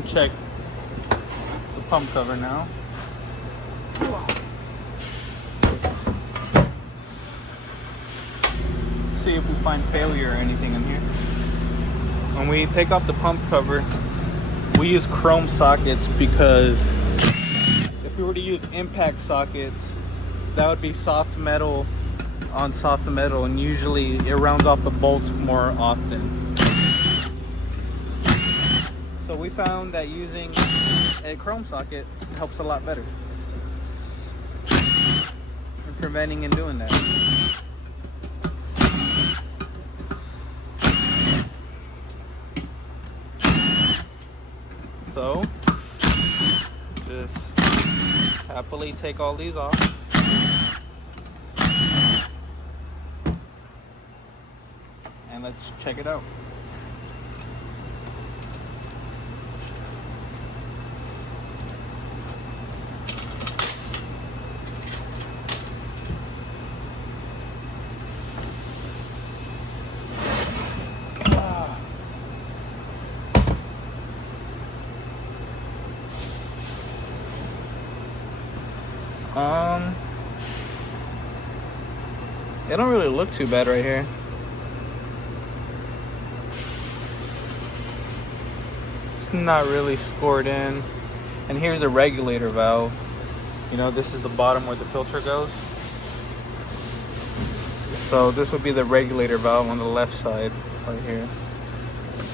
can check the pump cover now. See if we find failure or anything in here. When we take off the pump cover, we use chrome sockets because if we were to use impact sockets, that would be soft metal on soft metal, and usually it rounds off the bolts more often. So we found that using a chrome socket helps a lot better in preventing and doing that. So just happily take all these off. And let's check it out. It don't really look too bad right here. It's not really scored in. And here's a regulator valve. You know, this is the bottom where the filter goes. So this would be the regulator valve on the left side right here.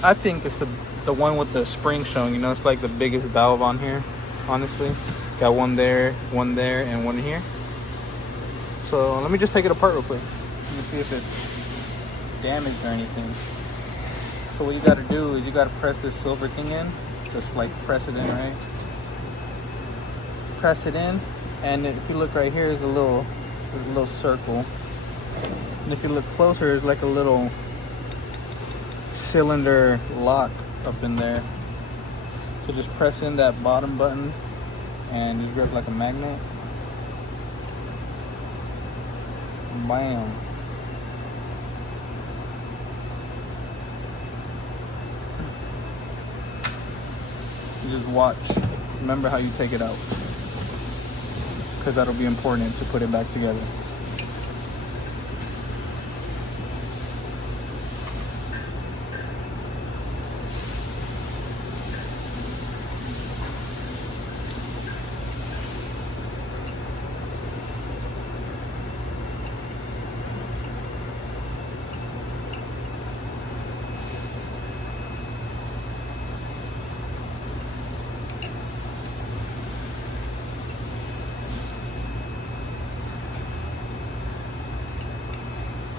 I think it's the one with the spring showing. You know, it's like the biggest valve on here, honestly. Got one there, and one here. So let me just take it apart real quick. Let me see if it's damaged or anything. So what you gotta do is you gotta press this silver thing in. Just like press it in, right? Press it in, and if you look right here, there's a little circle. And if you look closer, there's like a little cylinder lock up in there. So just press in that bottom button and just grip like a magnet. Bam. Just watch. Remember how you take it out, because that'll be important to put it back together.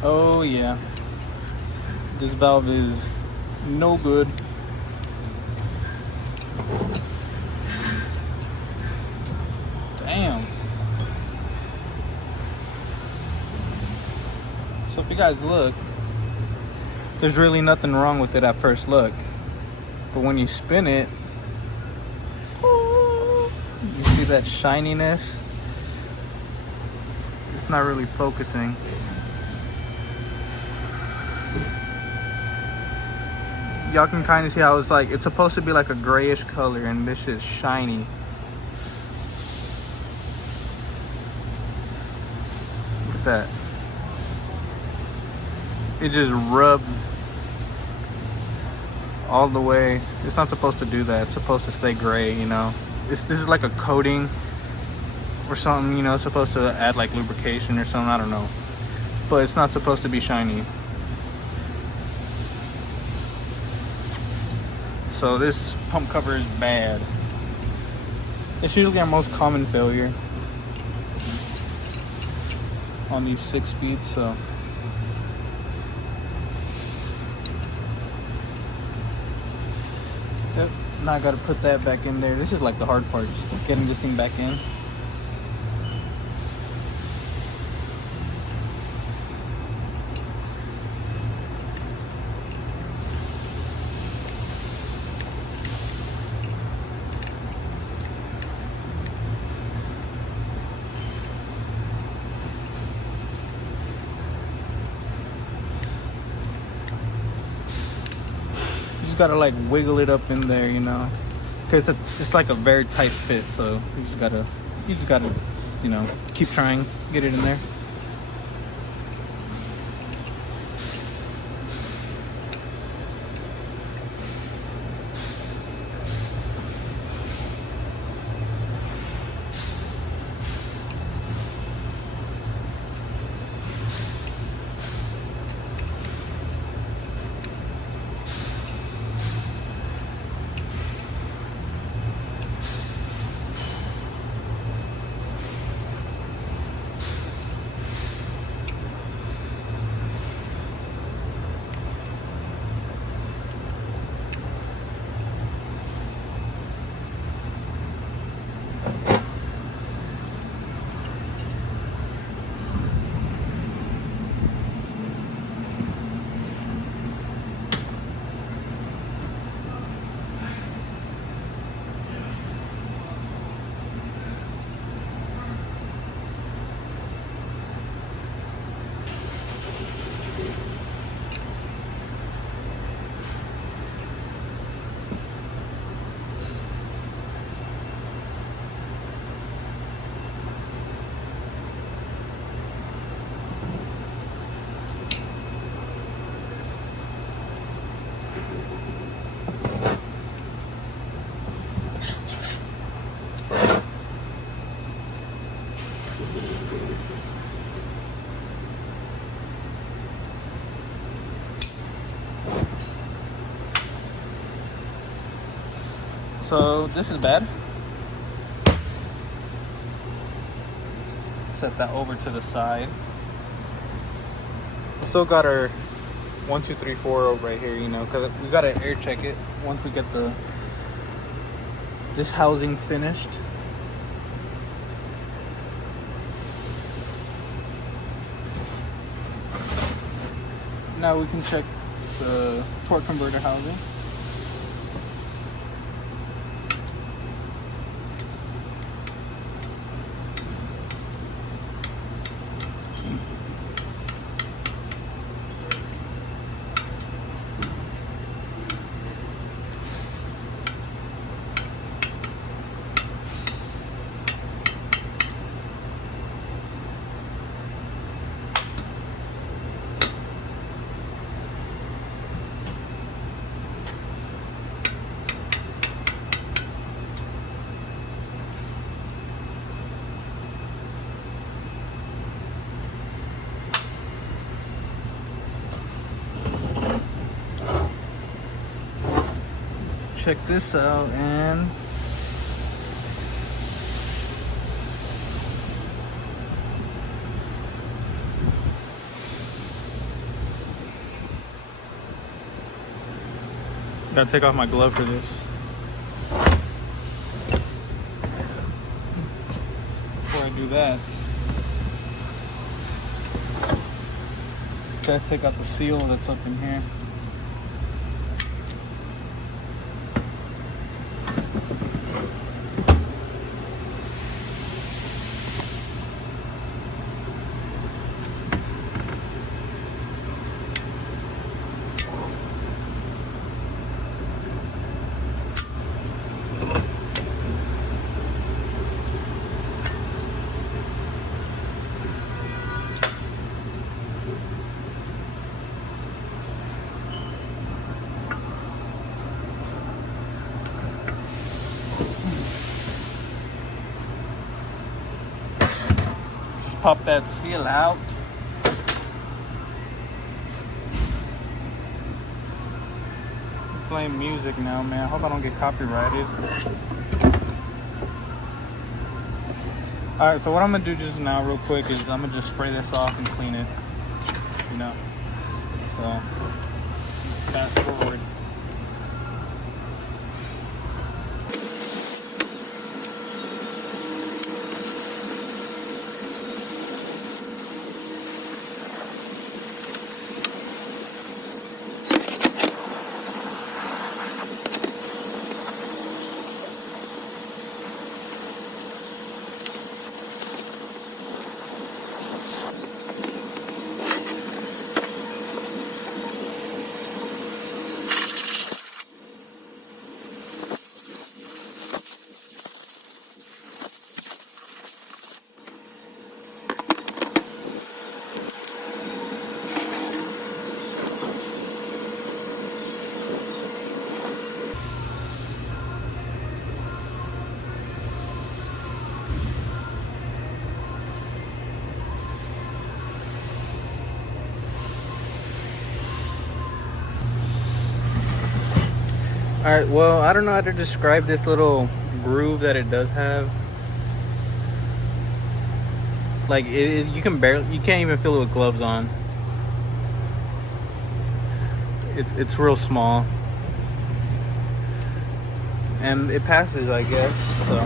Oh yeah, this valve is no good. Damn. So if you guys look, there's really nothing wrong with it at first look. But when you spin it, you see that shininess? It's not really focusing. Y'all can kind of see how it's supposed to be like a grayish color, and this is shiny. Look at that. It just rubs all the way. It's not supposed to do that. It's supposed to stay gray, you know. This is like a coating or something, you know. It's supposed to add like lubrication or something, I don't know. But it's not supposed to be shiny. So this pump cover is bad. It's usually our most common failure on these 6-speeds, so. Yep, now I gotta put that back in there. This is like the hard part, just getting this thing back in. Just gotta like wiggle it up in there, you know. Cause it's like a very tight fit, so you just gotta, you know, keep trying, get it in there. So this is bad. Set that over to the side. We still got our 1, 2, 3, 4 right here, you know, because we gotta air check it once we get this housing finished. Now we can check the torque converter housing. Check this out, and gotta take off my glove for this. Before I do that, gotta take out the seal that's up in here. Pop that seal out. I'm playing music now, man. I hope I don't get copyrighted. Alright, so what I'm gonna do just now real quick is I'm gonna just spray this off and clean it. You know. So fast forward. Alright, well, I don't know how to describe this little groove that it does have. Like, you can't even feel it with gloves on. It's real small. And it passes, I guess, so.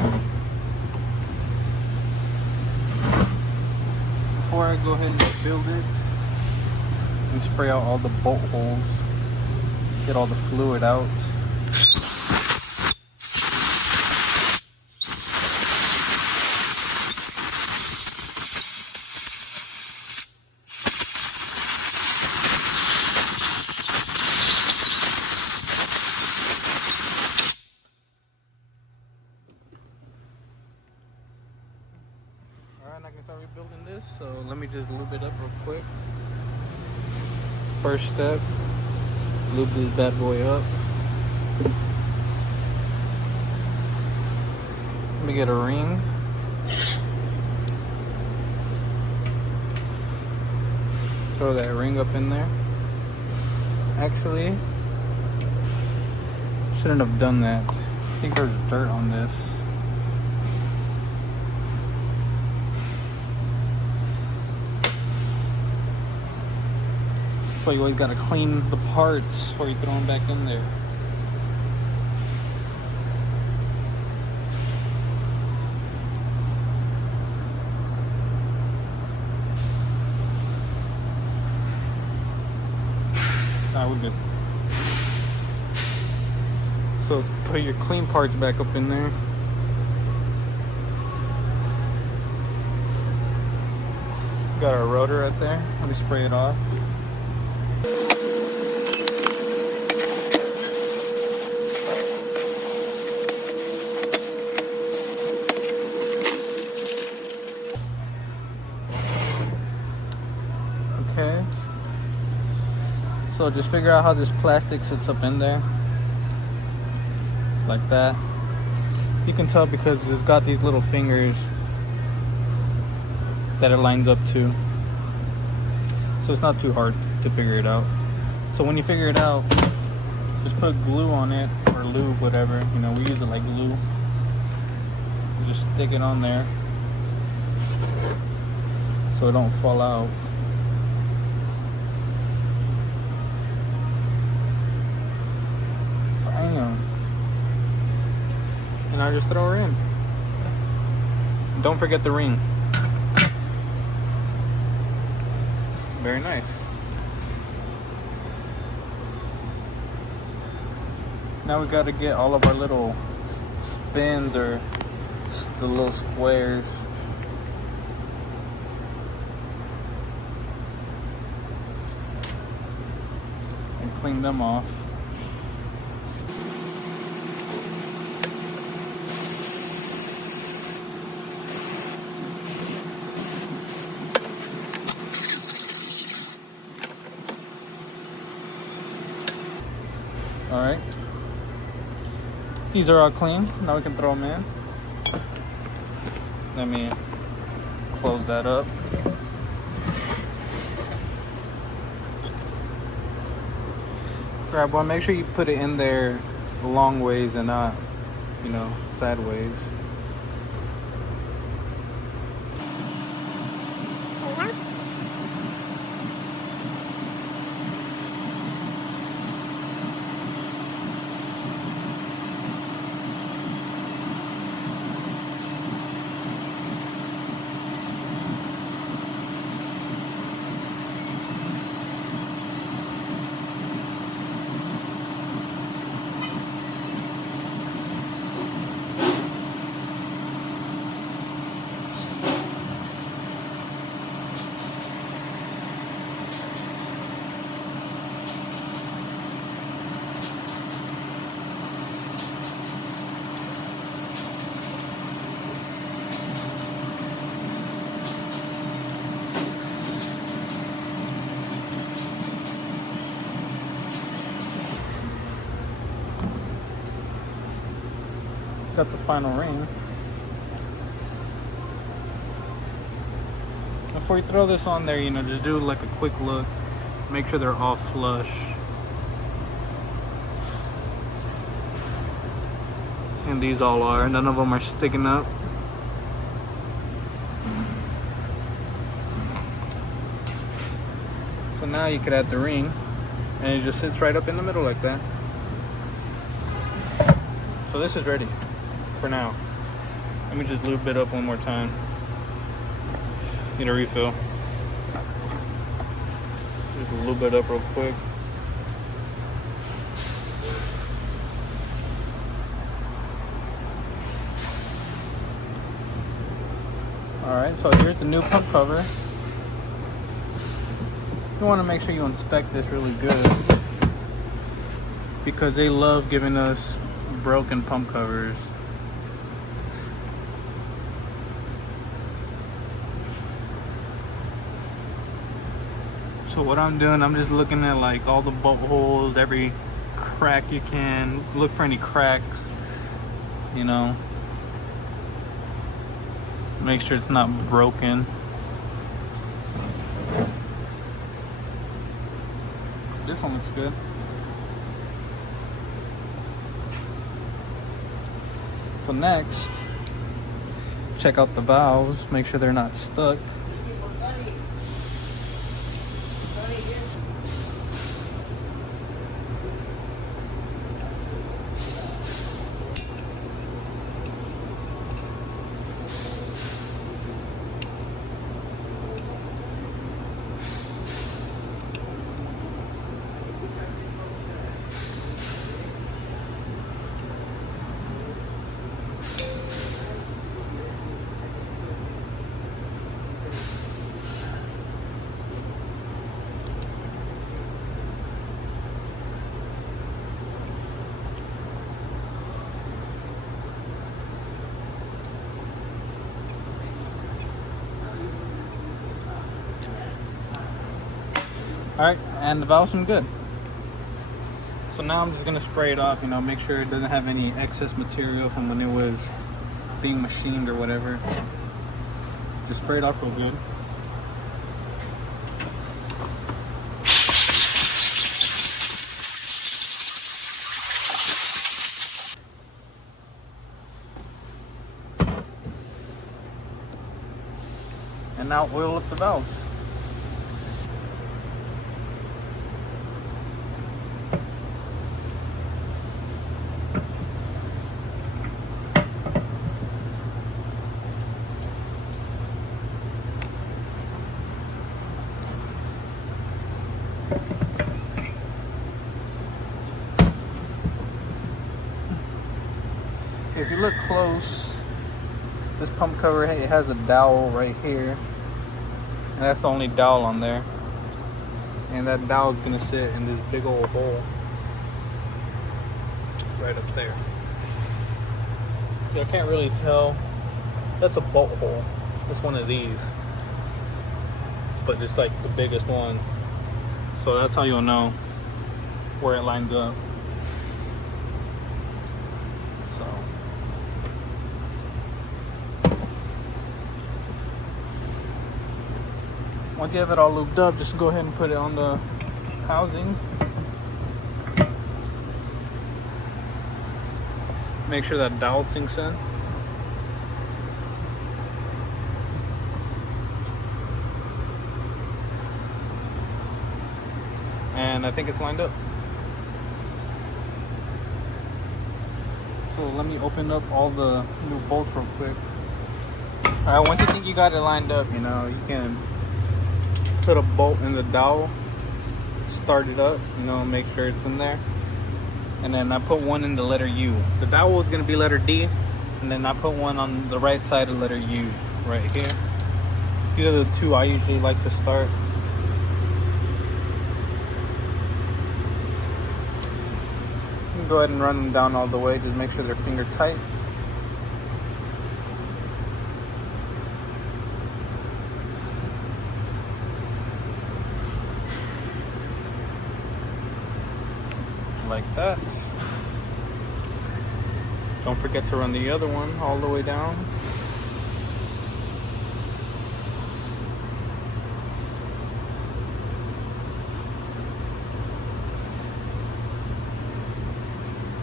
Before I go ahead and build it, and spray out all the bolt holes, get all the fluid out. Alright, I can start rebuilding this, so let me just lube it up real quick. First step, lube this bad boy up. Let me get a ring. Throw that ring up in there. Actually, shouldn't have done that. I think there's dirt on this. That's why you always gotta clean the parts before you throw them back in there. We're good. So put your clean parts back up in there. Got our rotor right there. Let me spray it off. Okay. So just figure out how this plastic sits up in there. Like that. You can tell because it's got these little fingers that it lines up to. So it's not too hard to figure it out. So when you figure it out, just put glue on it or lube, whatever. You know, we use it like glue. Just stick it on there so it don't fall out. And I just throw her in. Don't forget the ring. Very nice. Now we got to get all of our little fins or the little squares. And clean them off. Alright, these are all clean. Now we can throw them in. Let me close that up. Grab one, make sure you put it in there long ways and not, you know, sideways. Got the final ring. Before you throw this on there, you know, just do like a quick look. Make sure they're all flush. And these all are. None of them are sticking up. So now you could add the ring, and it just sits right up in the middle like that. So this is ready for now. Let me just lube it up one more time. Need a refill. Just lube it up real quick. Alright, so here's the new pump cover. You want to make sure you inspect this really good, because they love giving us broken pump covers. So what I'm doing, I'm just looking at like all the bolt holes, every crack you can. Look for any cracks, you know. Make sure it's not broken. This one looks good. So next, check out the valves, make sure they're not stuck. Alright, and the valves seem good. So now I'm just gonna spray it off, you know, make sure it doesn't have any excess material from when it was being machined or whatever. Just spray it off real good. And now oil up the valves. If you look close, this pump cover, it has a dowel right here, and that's the only dowel on there, and that dowel is going to sit in this big old hole right up there. So I can't really tell. That's a bolt hole. It's one of these, but it's like the biggest one, so that's how you'll know where it lines up. Once you have it all lubed up, just go ahead and put it on the housing. Make sure that dowel sinks in. And I think it's lined up. So let me open up all the new bolts real quick. Alright, once you think you got it lined up, you know, you can put a bolt in the dowel, start it up, you know, make sure it's in there. And then I put one in the letter U. The dowel is going to be letter D, and then I put one on the right side of letter U right here. These are the two I usually like to start. You can go ahead and run them down all the way, just make sure they're finger tight. Like that. Don't forget to run the other one all the way down.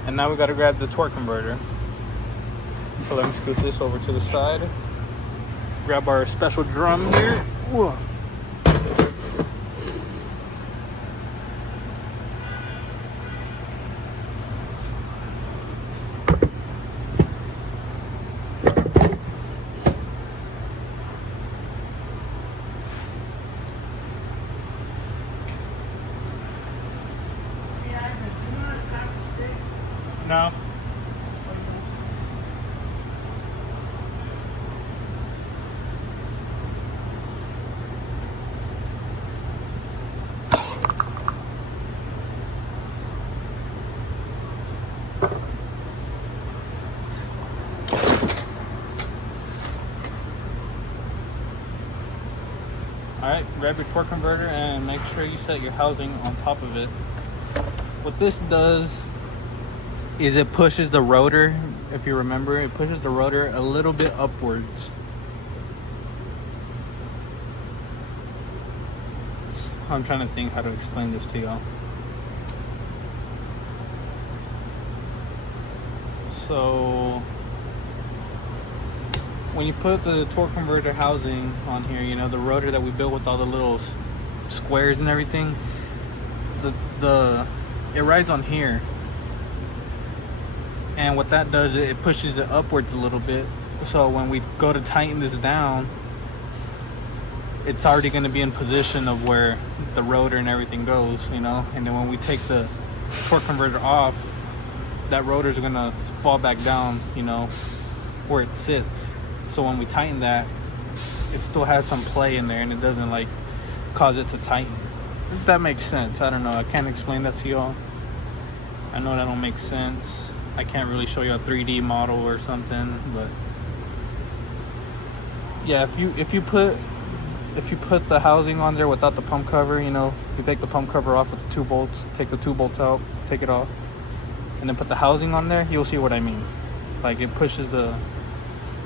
And now we got to grab the torque converter. So let me scoot this over to the side. Grab our special drum here. Whoa. No. Alright, grab your torque converter and make sure you set your housing on top of it. What this does is it pushes the rotor, if you remember, it pushes the rotor a little bit upwards. I'm trying to think how to explain this to y'all. So when you put the torque converter housing on here, you know, the rotor that we built with all the little squares and everything, it rides on here. And what that does, it pushes it upwards a little bit. So when we go to tighten this down, it's already going to be in position of where the rotor and everything goes, you know. And then when we take the torque converter off, that rotor's going to fall back down, you know, where it sits. So when we tighten that, it still has some play in there and it doesn't like cause it to tighten. If that makes sense. I don't know. I can't explain that to y'all. I know that don't make sense. I can't really show you a 3D model or something, but yeah, if you put the housing on there without the pump cover, you know, if you take the pump cover off with the 2 bolts, take the 2 bolts out, take it off, and then put the housing on there, you'll see what I mean. Like it pushes the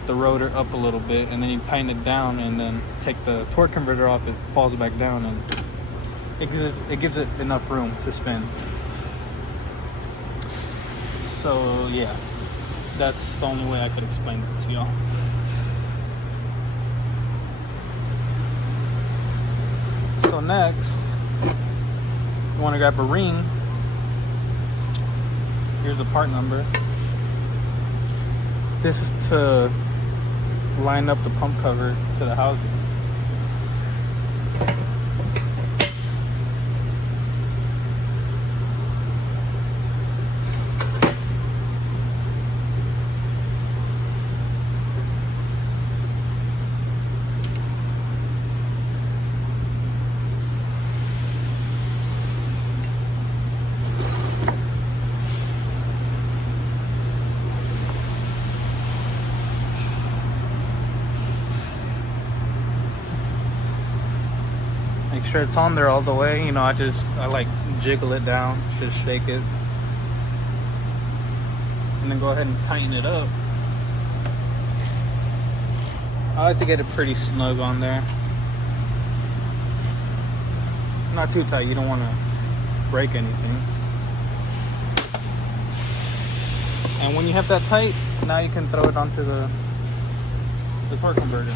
rotor up a little bit, and then you tighten it down, and then take the torque converter off, it falls back down, and it gives it enough room to spin. So yeah, that's the only way I could explain it to y'all. So next, you want to grab a ring. Here's the part number. This is to line up the pump cover to the housing. Make sure it's on there all the way. You know, I like jiggle it down, just shake it, and then go ahead and tighten it up. I like to get it pretty snug on there, not too tight. You don't want to break anything. And when you have that tight, now you can throw it onto the torque converter.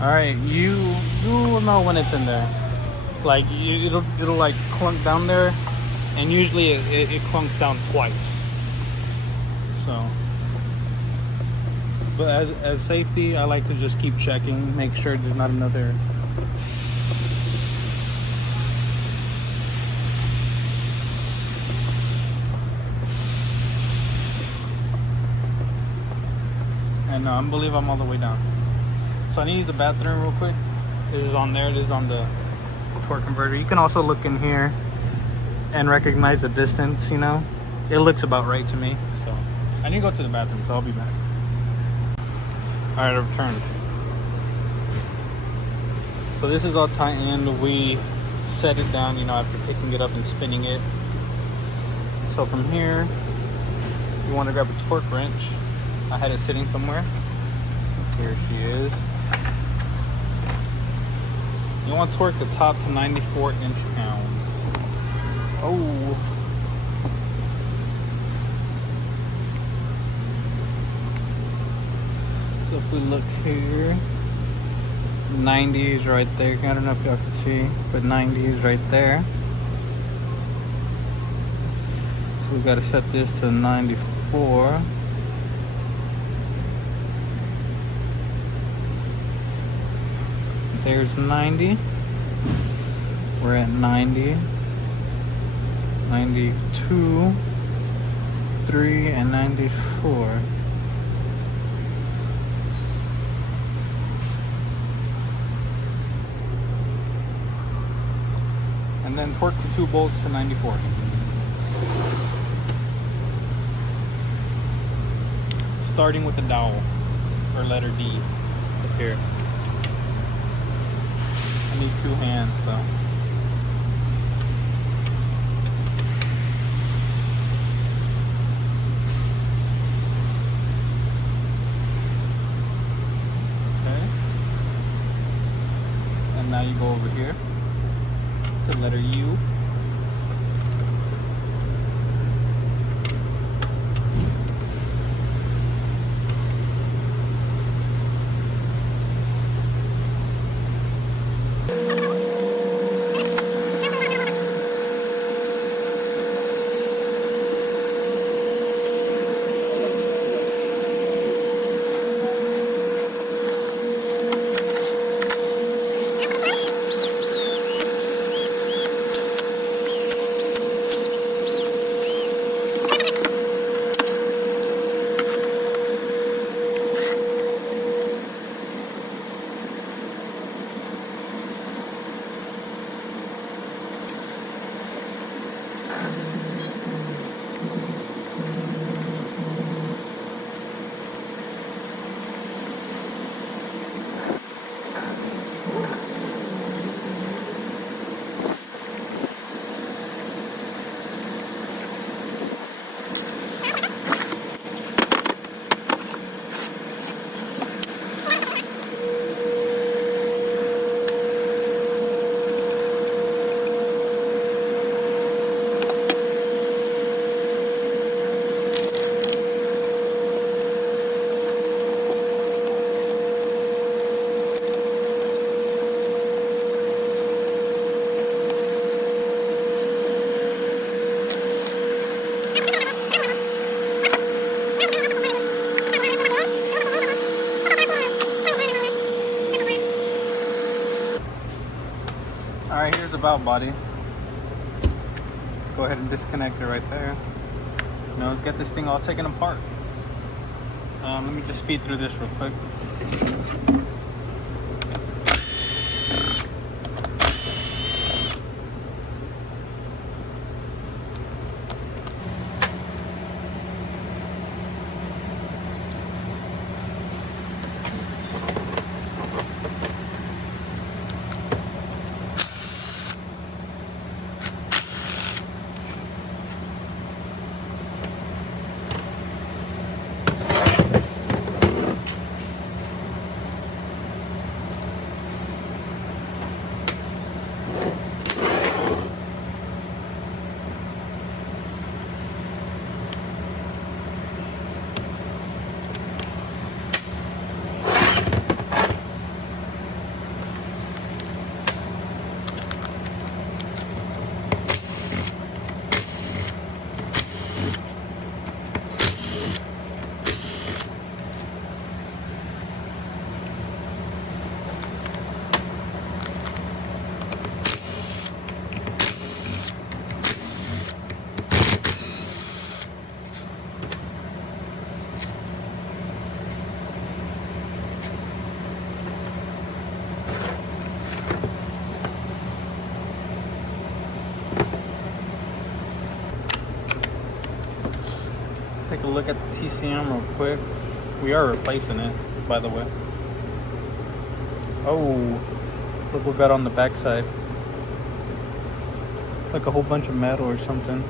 All right, you will know when it's in there. Like it'll like clunk down there, and usually it clunks down twice. So, but as safety, I like to just keep checking, make sure there's not another. And I believe I'm all the way down. So I need to use the bathroom real quick. This is on there. This is on the torque converter. You can also look in here and recognize the distance, you know. It looks about right to me. So I need to go to the bathroom, so I'll be back. Alright, I've returned. So this is all tightened. We set it down, you know, after picking it up and spinning it. So from here, you want to grab a torque wrench. I had it sitting somewhere. Here she is. You want to torque the top to 94 inch-pounds. Oh. So if we look here, 90 is right there. I don't know if y'all can see, but 90 is right there. So we got to set this to 94. There's 90. We're at 90. 92, 3, and 94. And then torque the 2 bolts to 94. Starting with the dowel, or letter D, up here. I need 2 hands, so. Okay. And now you go over here to letter U. Alright, here's the valve body. Go ahead and disconnect it right there. Now let's get this thing all taken apart. Let me just speed through this real quick. take a look at the TCM real quick. We are replacing it, by the way. Oh, look what we got on the back side. It's like a whole bunch of metal or something.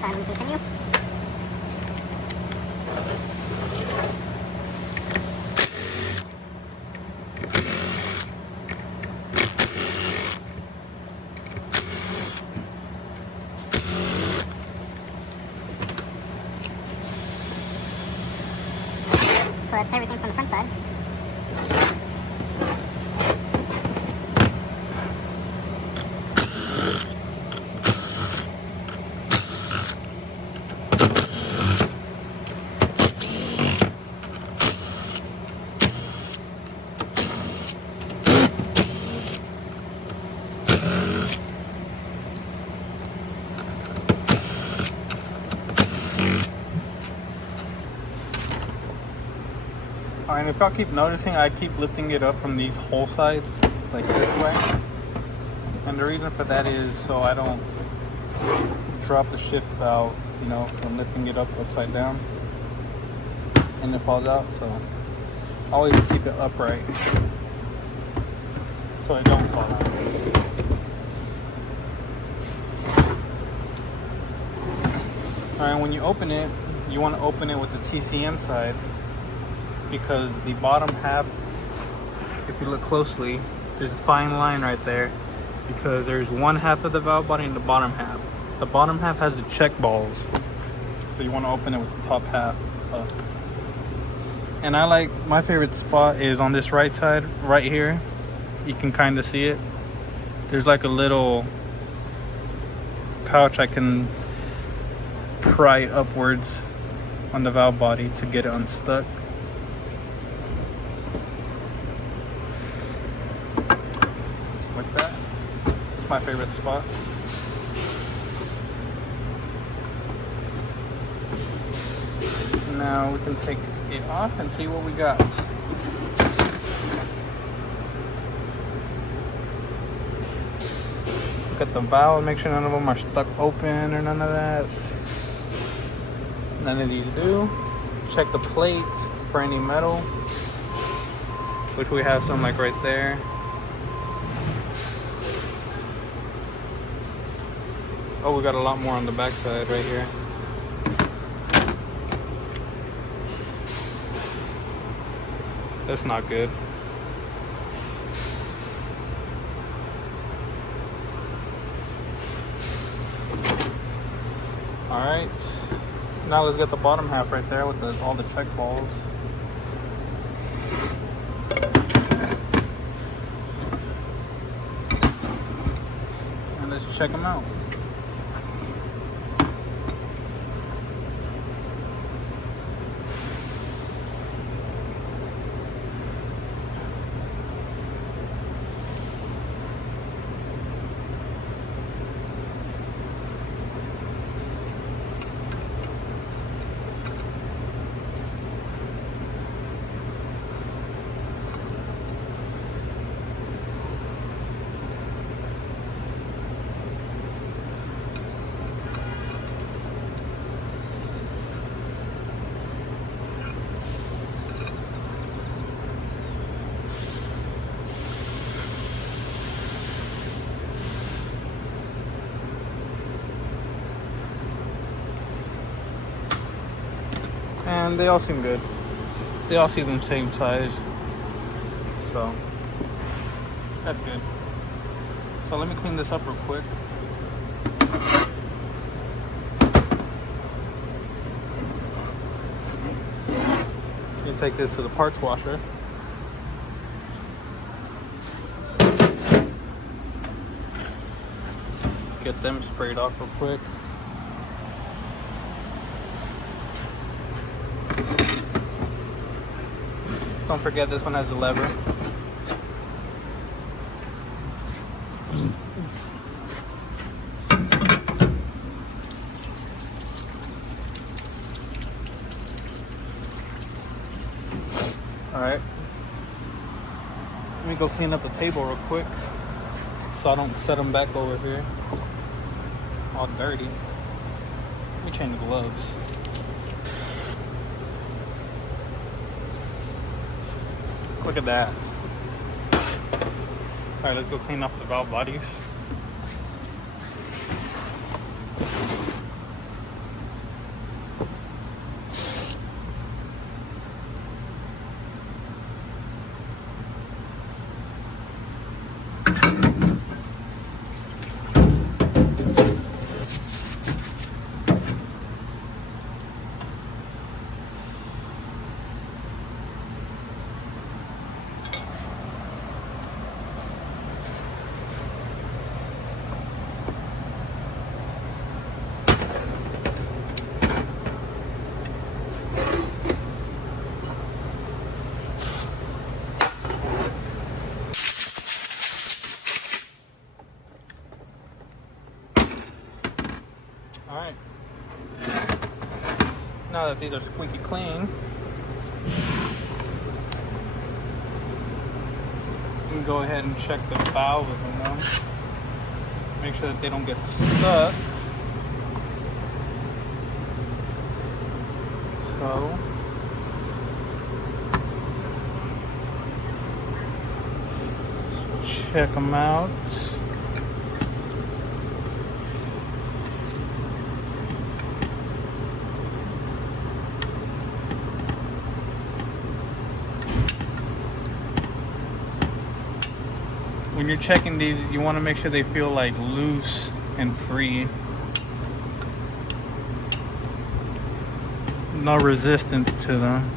And continue. So that's everything from the front side. Alright, if y'all keep noticing, I keep lifting it up from these hole sides, like this way. And the reason for that is so I don't drop the shift valve, you know, from lifting it up upside down and it falls out. So I always keep it upright so it don't fall out. Alright, when you open it, you want to open it with the TCM side, because the bottom half, if you look closely, there's a fine line right there, because there's one half of the valve body and the bottom half. The bottom half has the check balls, so you want to open it with the top half up. And I like, my favorite spot is on this right side, right here. You can kind of see it. There's like a little pouch I can pry upwards on the valve body to get it unstuck. Like that. It's my favorite spot. Now we can take it off and see what we got. Look at the valve, make sure none of them are stuck open or none of that. None of these do. Check the plates for any metal, which we have some like right there. Oh, we got a lot more on the back side right here. That's not good. All right. Now let's get the bottom half right there with all the check balls. And let's check them out. And they all seem good. They all seem the same size. So that's good. So let me clean this up real quick. You take this to the parts washer. Get them sprayed off real quick. Don't forget this one has a lever. go clean up the table real quick so I don't set them back over here all dirty. Let me change the gloves. Look at that. Alright, let's go clean off the valve bodies. Alright. Now that these are squeaky clean, you can go ahead and check the valves in them. Make sure that they don't get stuck. So, let's check them out. When you're checking these, you want to make sure they feel like loose and free. No resistance to them.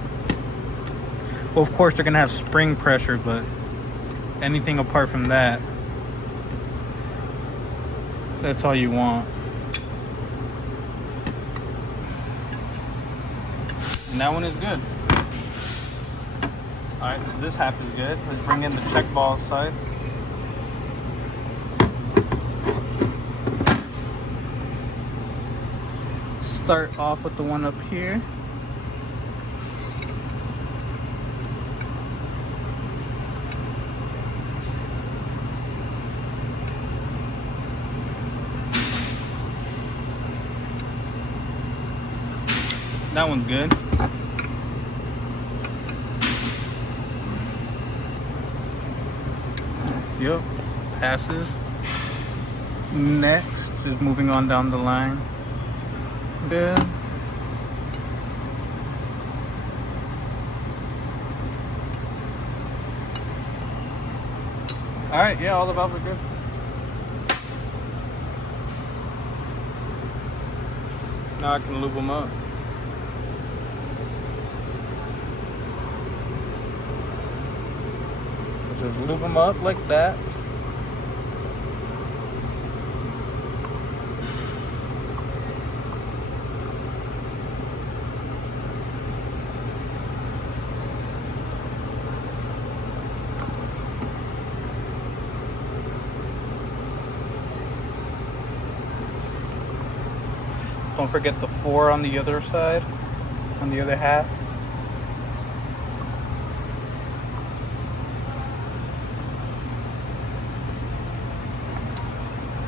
Well, of course, they're going to have spring pressure, but anything apart from that, that's all you want. And that one is good. Alright, so this half is good. Let's bring in the check ball side. Start off with the one up here. That one's good. Yep, passes. Next is moving on down the line. Good. Alright, yeah, all the valves are good. Now I can lube them up. Just lube them up like that. Don't forget the 4 on the other side, on the other half.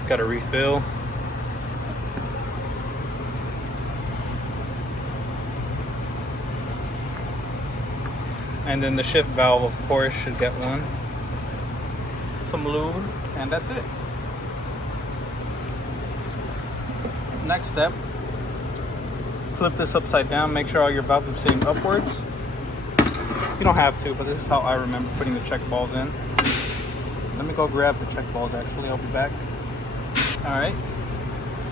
Got to refill. And then the shift valve, of course, should get one. Some lube, and that's it. Next step, flip this upside down, make sure all your valves are sitting upwards. You don't have to, but this is how I remember putting the check balls in. Let me go grab the check balls actually, I'll be back. Alright,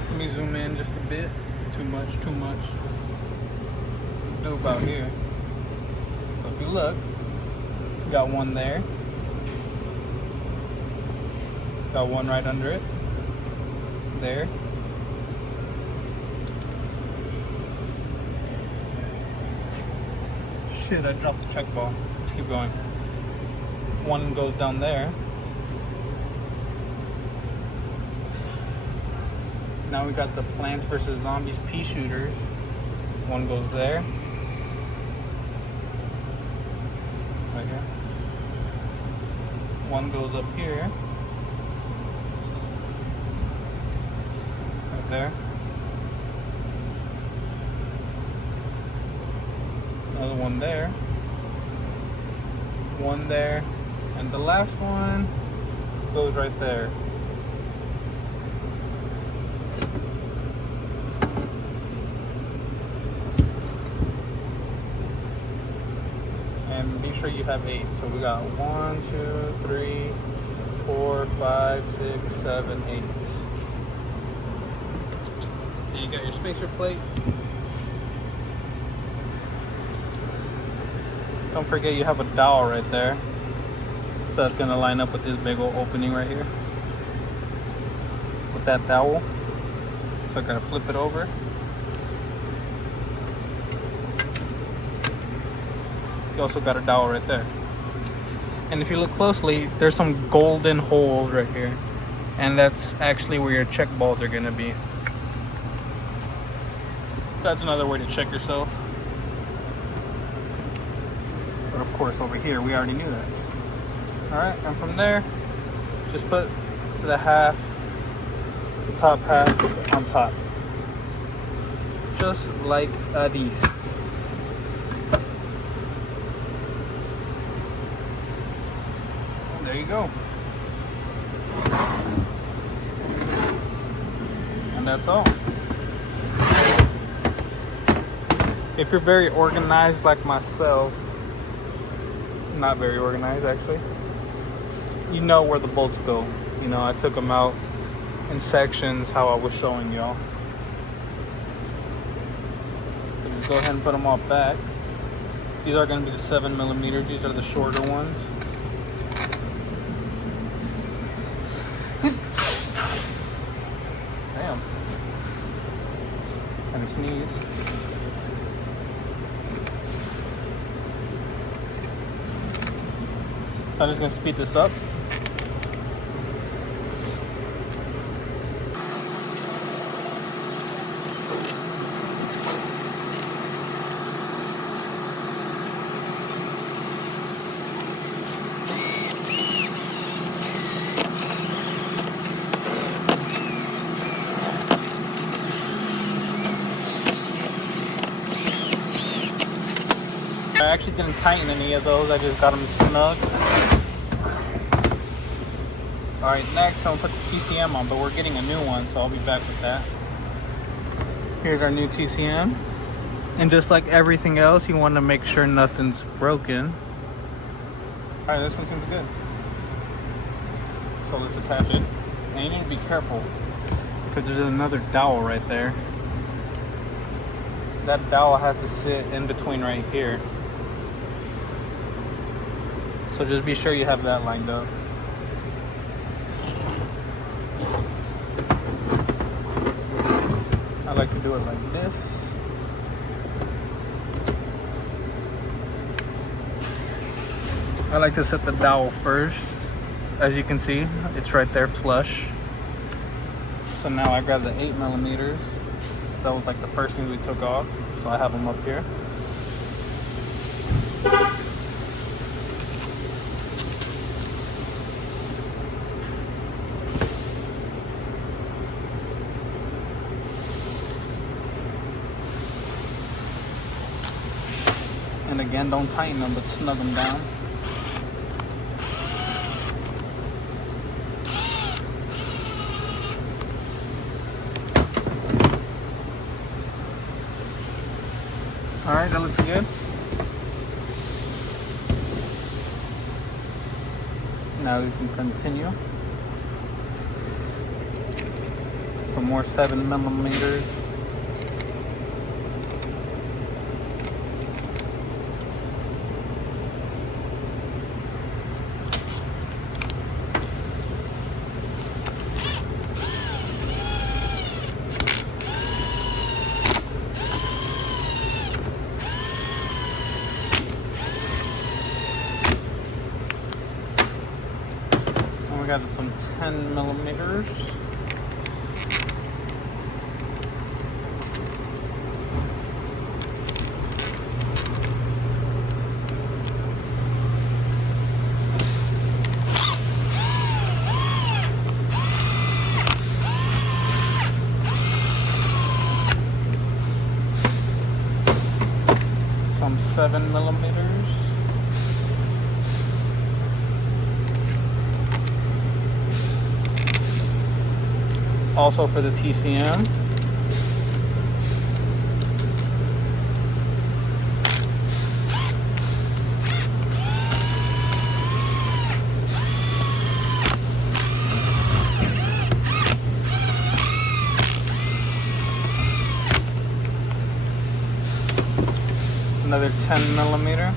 let me zoom in just a bit. Too much. Do about here. So if you look, you got one there. Got one right under it. There. Shit, I dropped the check ball. Let's keep going. One goes down there. Now we got the Plants vs. Zombies pea shooters. One goes there. Right here. One goes up here. Right there. Another one there. One there. And the last one goes right there. And be sure you have 8. So we got 1, 2, 3, 4, 5, 6, 7, 8. And you got your spacer plate. Don't forget you have a dowel right there. So that's gonna line up with this big old opening right here. With that dowel. So I gotta flip it over. You also got a dowel right there. And if you look closely, there's some golden holes right here. And that's actually where your check balls are gonna be. So that's another way to check yourself. But of course over here, we already knew that. Alright, and from there, just put the top half on top. Just like this. There you go. And that's all. If you're very organized like myself, not very organized actually, you know where the bolts go. You know, I took them out in sections how I was showing y'all. So just go ahead and put them all back. These are going to be the 7mm. These are the shorter ones. Damn. And a sneeze. I'm just going to speed this up. I actually didn't tighten any of those, I just got them snug. Alright, next I'm gonna put the TCM on, but we're getting a new one, so I'll be back with that. Here's our new TCM. And just like everything else, you want to make sure nothing's broken. Alright, this one seems good. So let's attach it. And you need to be careful, because there's another dowel right there. That dowel has to sit in between right here. So just be sure you have that lined up. I like to do it like this. I like to set the dowel first. As you can see, it's right there flush. So now I grab the 8mm. That was like the first thing we took off. So I have them up here. And again, don't tighten them, but snug them down. Alright, that looks good. Now we can continue. Some more 7mm. We got some 10mm. 7 millimeters. Also for the TCM. Another 10 millimeter.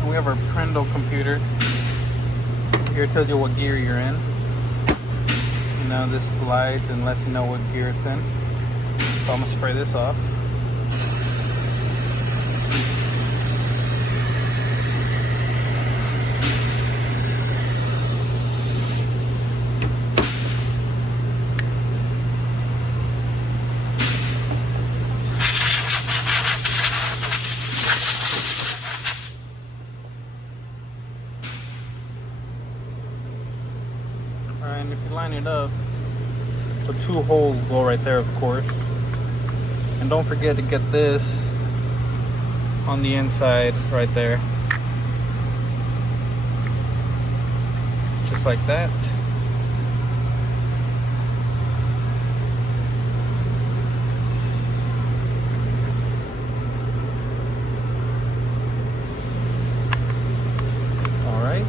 And we have our Prendle computer. Here it tells you what gear you're in. You know, this slides and lets you know what gear it's in. So I'm gonna spray this off. Alright, and if you line it up, the 2 holes go right there, of course. And don't forget to get this on the inside right there. Just like that. Alright.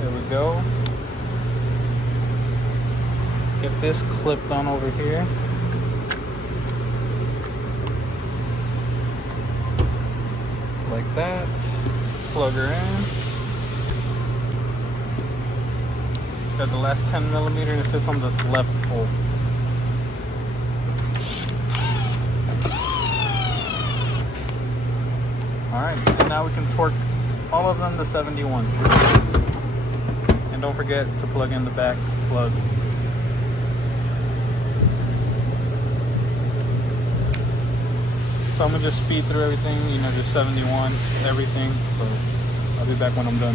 There we go. Get this clipped on over here. Like that. Plug her in. Got the last 10 millimeter and it sits on this left hole. Alright, and now we can torque all of them to 71. And don't forget to plug in the back plug. So I'm gonna just speed through everything, you know, just 71, everything. So I'll be back when I'm done.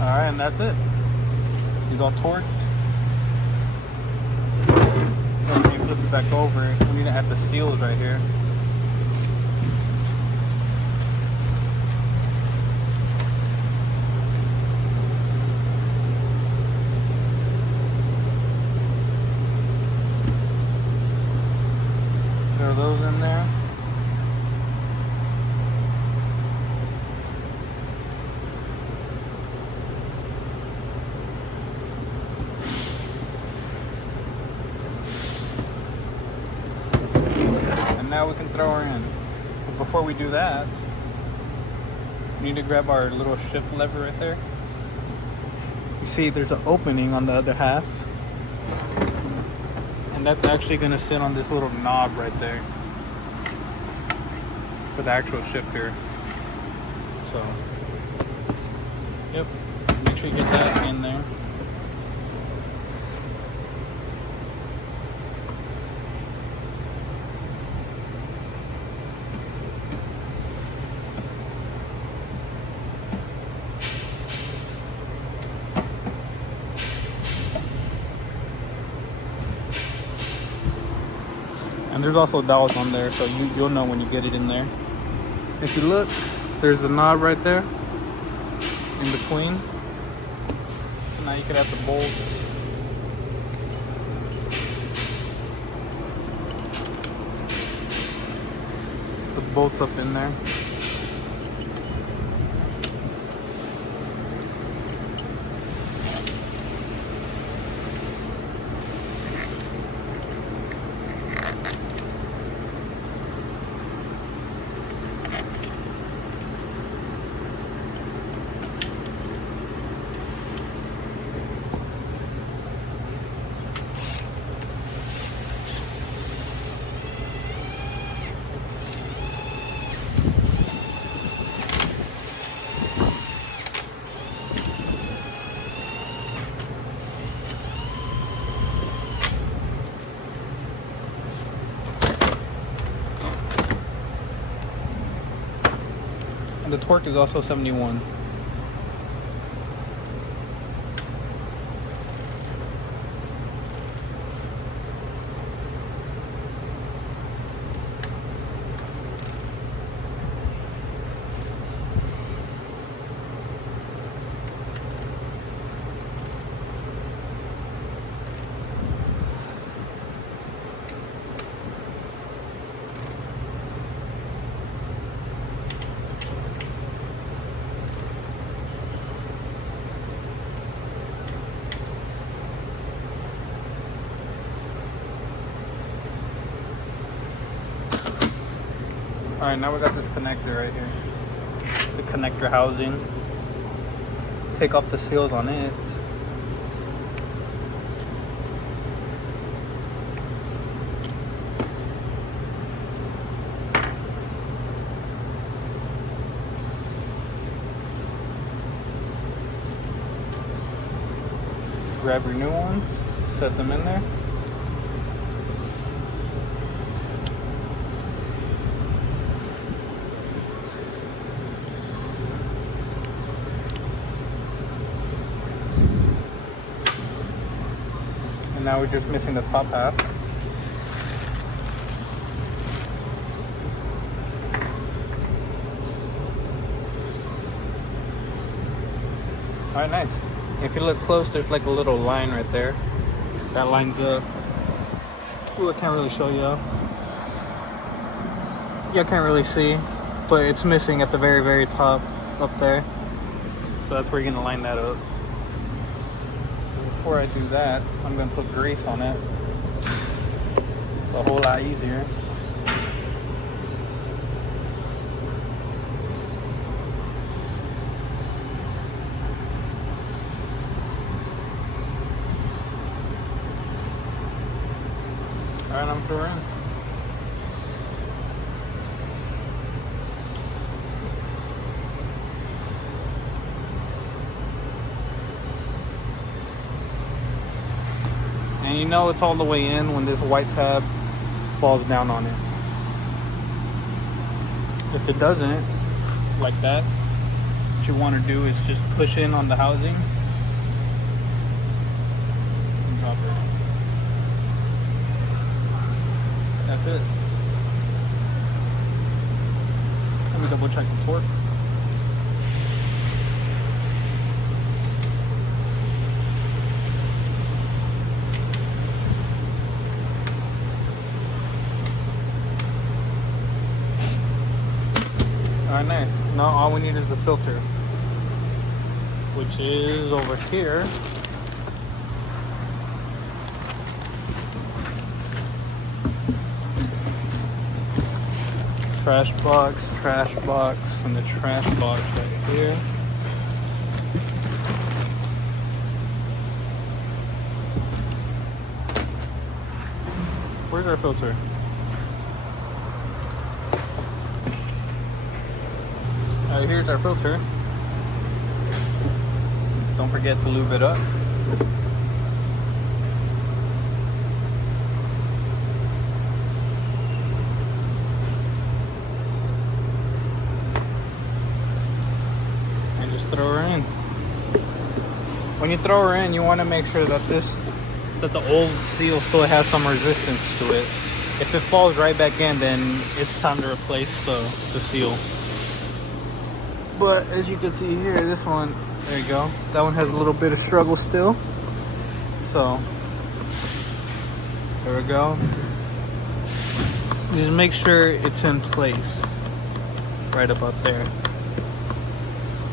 Alright, and that's it. He's all torqued. Then you flip it back over. We need to add the seals right here. There are those in there. Now we can throw her in. But before we do that, we need to grab our little shift lever right there. You see there's an opening on the other half. And that's actually going to sit on this little knob right there for the actual shifter. So, yep, make sure you get that in there. there's also dowels on there, so you'll know when you get it in there. If you look, there's a knob right there in between. So now you could have the bolts. The bolts up in there. And the torque is also 71. Alright, now we got this connector right here. The connector housing. Take off the seals on it. Grab your new ones, set them in there. And now we're just missing the top half. Alright, nice. If you look close, there's like a little line right there. That lines up. Ooh, I can't really show you. Yeah, I can't really see. But it's missing at the very, very top up there. So that's where you're gonna line that up. Before I do that, I'm gonna put grease on it. It's a whole lot easier. Alright, I'm through in. And you know it's all the way in when this white tab falls down on it. If it doesn't, like that, what you want to do is just push in on the housing and drop it. That's it. Let me double check the torque. Alright, nice. Now all we need is the filter, which is over here. Trash box, and the trash box right here. Where's our filter? Alright, here's our filter. Don't forget to lube it up. And just throw her in. When you throw her in, you want to make sure that the old seal still has some resistance to it. If it falls right back in, then it's time to replace the seal. But as you can see here, this one, there you go. That one has a little bit of struggle still. So, there we go. Just make sure it's in place. Right about there.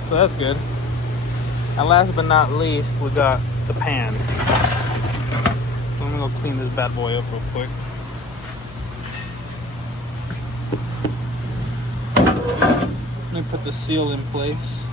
So that's good. And last but not least, we got the pan. So let me go clean this bad boy up real quick. Let me put the seal in place.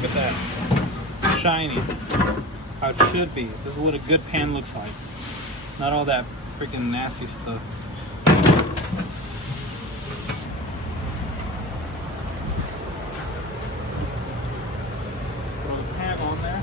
Look at that. Shiny. How it should be. This is what a good pan looks like. Not all that freaking nasty stuff. Throw the pan on there.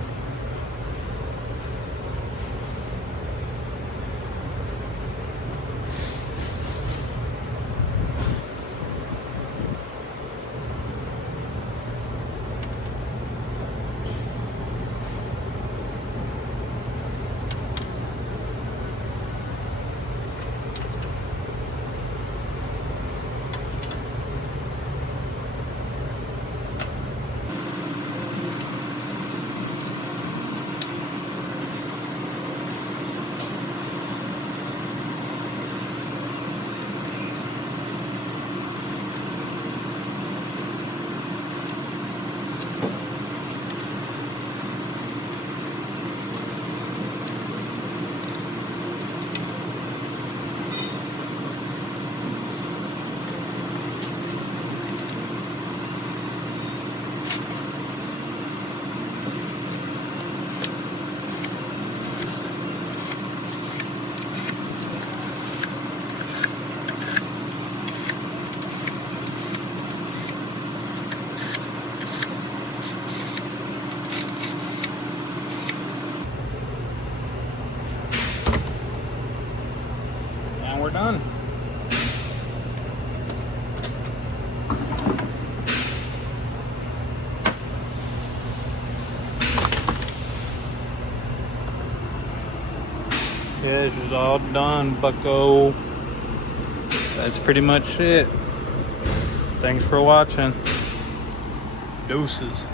And we're done. Yeah, this is all done, bucko. That's pretty much it. Thanks for watching. Deuces.